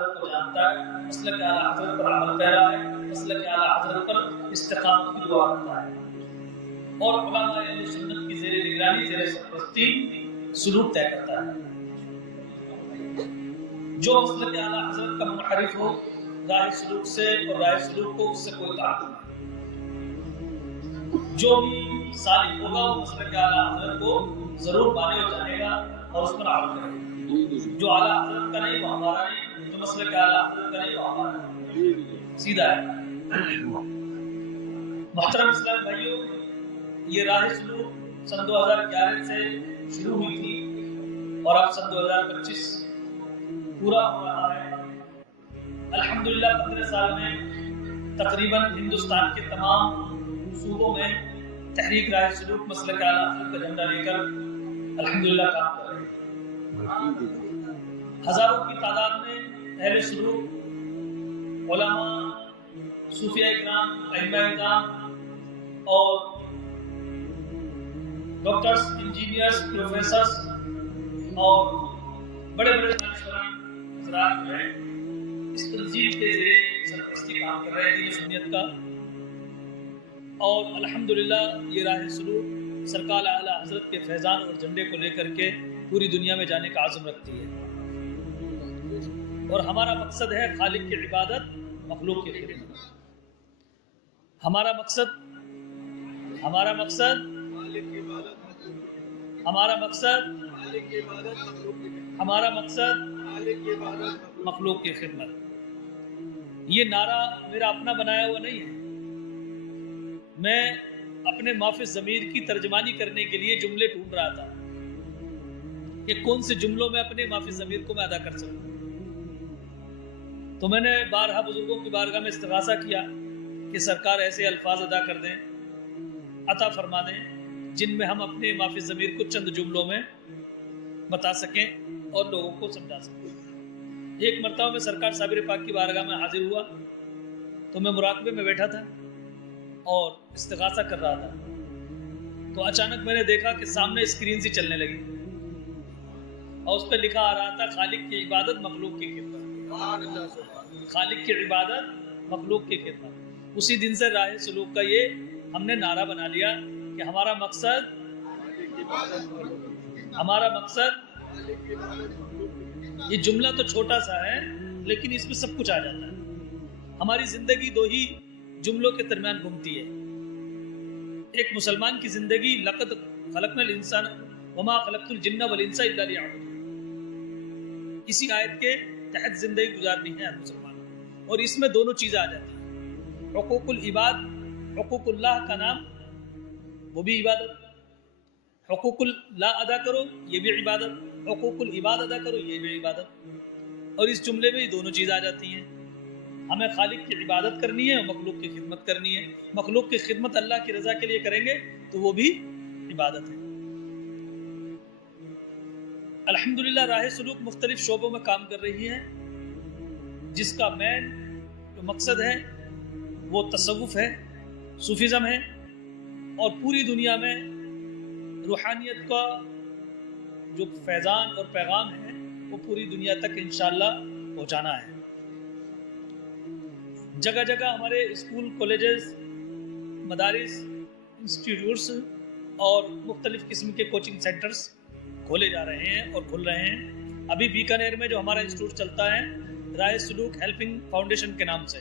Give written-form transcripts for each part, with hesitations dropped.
حضرت کو جانتا ہے، مسلک اعلیٰ حضرت پر عمل کر رہا ہے، مسلک اعلیٰ حضرت پر استقامت کی دعا کرتا ہے اور علماء اہل سنت کی زیر نگرانی، زیر سرپرستی سلوک طے کرتا ہے۔ جو مسلک اعلیٰ حضرت کا منحرف ہو راہ سلوک سے اور راہ سلوک کو اس سے کوئی تعلق نہیں۔ جو بھی سالک ہوگا وہ مسلک اعلیٰ حضرت کو ضرور مانے اور جانے گا اور اس پر عمل کرے گا۔ جو اعلیٰ حضرت کا نہیں وہ ہمارا نہیں، جو مسلک اعلیٰ حضرت کا نہیں وہ ہمارا نہیں، سیدھا ہے۔ محترم اسلام بھائیوں، یہ راہ سلوک سن 2011 سے شروع ہوئی تھی اور اب سن 2025 پورا ہو رہا ہے۔ الحمدللہ 15 سال میں تقریباً ہندوستان کے تمام صوبوں میں تحریک راہ سلوک مسلک اعلیٰ حضرت کا جھنڈا لے کر الحمدللہ کام کر رہے ہیں۔ ہزاروں کی تعداد میں اہل سلوک، علماء، صوفیاء کرام، ائمہ کرام اور ڈاکٹرز، انجینئرز، پروفیسرز اور بڑے بڑے دانشوران حضرات جو ہیں اس تنظیم کے ذریعے سرپرستی کام کر رہے ہیں دین سنیت کا، اور الحمدللہ یہ راہ سلوک سرکار اعلیٰ حضرت کے فیضان اور جھنڈے کو لے کر کے پوری دنیا میں جانے کا عزم رکھتی ہے، اور ہمارا مقصد ہے خالق کی عبادت، مخلوق کی خدمت۔ ہمارا مقصد مخلوق کی خدمت۔ یہ نعرہ میرا اپنا بنایا ہوا نہیں ہے، میں اپنے معافی ضمیر کی ترجمانی کرنے کے لیے جملے ڈھونڈ رہا تھا کہ کون سے جملوں میں اپنے معافی ضمیر کو میں ادا کر سکوں، تو میں نے بارہا بزرگوں کی بارگاہ میں استغاثہ کیا کہ سرکار ایسے الفاظ ادا کر دیں، عطا فرما دیں جن میں ہم اپنے معافی ضمیر کو چند جملوں میں بتا سکیں اور لوگوں کو سمجھا سکیں۔ ایک مرتبہ میں سرکار صابر پاک کی بارگاہ میں حاضر ہوا تو میں مراقبے میں بیٹھا تھا اور استغاثہ کر رہا تھا، تو اچانک میں نے دیکھا کہ سامنے اسکرین سی چلنے لگی اور اس پہ لکھا آ رہا تھا خالق کی عبادت، مخلوق کی خدمت۔ خالق کی عبادت، مخلوق کی خدمت۔ اسی دن سے راہ سلوک کا یہ ہم نے نعرہ بنا لیا کہ ہمارا مقصد یہ جملہ تو چھوٹا سا ہے لیکن اس میں سب کچھ آ جاتا ہے۔ ہماری زندگی دو ہی جملوں کے درمیان گھومتی ہے۔ ایک مسلمان کی زندگی لقد خلقنا الانسان وما خلقت الجن والانس الا لیعبدون، اسی آیت کے تحت زندگی گزارنی ہے مسلمان کو، اور اس میں دونوں چیزیں آ جاتی ہیں۔ حقوق العباد، حقوق اللہ کا نام وہ بھی عبادت، حقوق اللہ ادا کرو یہ بھی عبادت، حقوق العباد ادا کرو یہ بھی عبادت، اور اس جملے میں یہ دونوں چیزیں آ جاتی ہیں۔ ہمیں خالق کی عبادت کرنی ہے اور مخلوق کی خدمت کرنی ہے۔ مخلوق کی خدمت اللہ کی رضا کے لیے کریں گے تو وہ بھی عبادت ہے۔ الحمدللہ راہ سلوک مختلف شعبوں میں کام کر رہی ہے، جس کا مین جو مقصد ہے وہ تصوف ہے، صوفیزم ہے، اور پوری دنیا میں روحانیت کا جو فیضان اور پیغام ہے وہ پوری دنیا تک انشاءاللہ پہنچانا ہے۔ جگہ جگہ ہمارے اسکول، کالجز، مدارس، انسٹیٹیوٹس اور مختلف قسم کے کوچنگ سینٹرز کھولے جا رہے ہیں اور کھل رہے ہیں۔ ابھی بیکانیر میں جو ہمارا انسٹیٹیوٹ چلتا ہے راہ سلوک ہیلپنگ فاؤنڈیشن کے نام سے،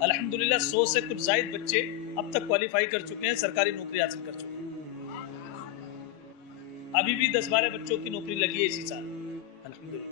الحمدللہ 100 سے کچھ زائد بچے اب تک کوالیفائی کر چکے ہیں، سرکاری نوکری حاصل کر چکے ہیں۔ ابھی بھی 10-12 بچوں کی نوکری لگی ہے اسی سال الحمدللہ۔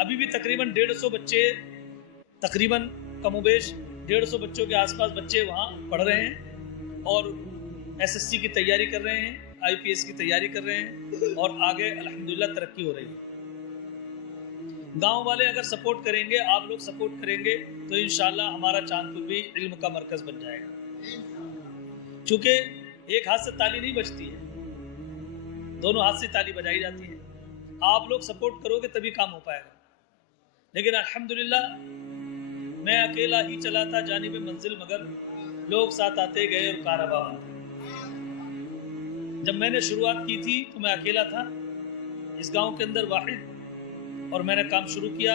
ابھی بھی تقریباً 150 بچے، تقریباً کم و بیش 150 بچوں کے آس پاس بچے وہاں پڑھ رہے ہیں اور SSC کی تیاری کر رہے ہیں، IPS کی تیاری کر رہے ہیں، اور آگے الحمدللہ ترقی ہو رہی ہے۔ گاؤں والے اگر سپورٹ کریں گے، آپ لوگ سپورٹ کریں گے تو انشاءاللہ ہمارا چاندپور بھی علم کا مرکز بن جائے گا۔ چونکہ ایک ہاتھ سے تالی نہیں بجتی ہے، دونوں ہاتھ سے تالی بجائی جاتی ہے۔ آپ لوگ سپورٹ کرو گے تبھی کام ہو پائے گا۔ لیکن الحمدللہ میں اکیلا ہی چلا تھا جانب منزل، مگر لوگ ساتھ آتے گئے اور کارواں بنتا۔ جب میں نے شروعات کی تھی تو میں اکیلا تھا اس گاؤں کے اندر واحد، اور میں نے کام شروع کیا